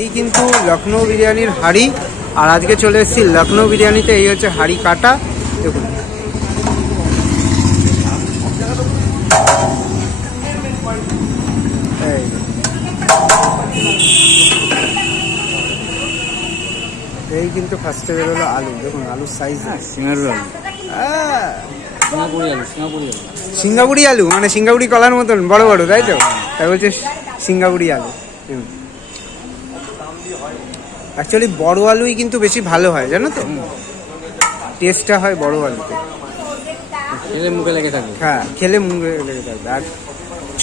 এই কিন্তু লখনৌ বিরিয়ানির হাঁড়ি, আর আজকে চলে এসেছি লখনৌ বিরিয়ানিতে। এই হচ্ছে হাঁড়ি কাটা, দেখুন। এই কিন্তু ফার্স্টে বেরোলো আলু, দেখুন আলুর সাইজ। সিঙ্গাপুরি আলু মানে সিঙ্গাপুরি কলার মতন বড় বড়, তাই তো? তাই বলছে সিঙ্গাপুরি আলু। অ্যাকচুয়ালি বড় আলুই কিন্তু বেশি ভালো হয়, জানো তো? টেস্টটা হয় বড় আলুতে, খেলে মুখে লেগে থাকবে। হ্যাঁ, খেলে মুখে লেগে থাকবে। আর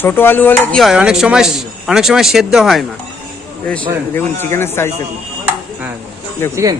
ছোট আলু হলে কি হয়, অনেক সময় সেদ্ধ হয় না। দেখুন চিকেনের সাইজ দেখুন। হ্যাঁ, দেখুন চিকেন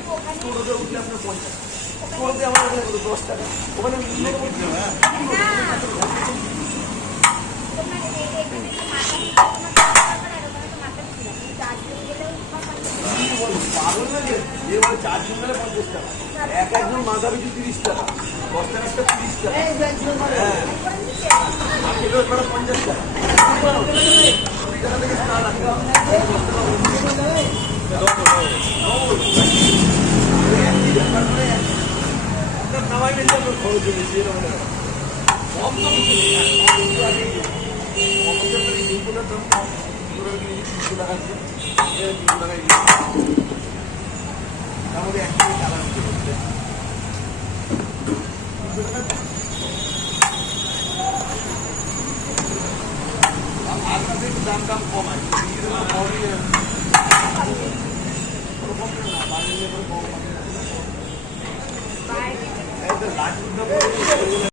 দাম কমায়।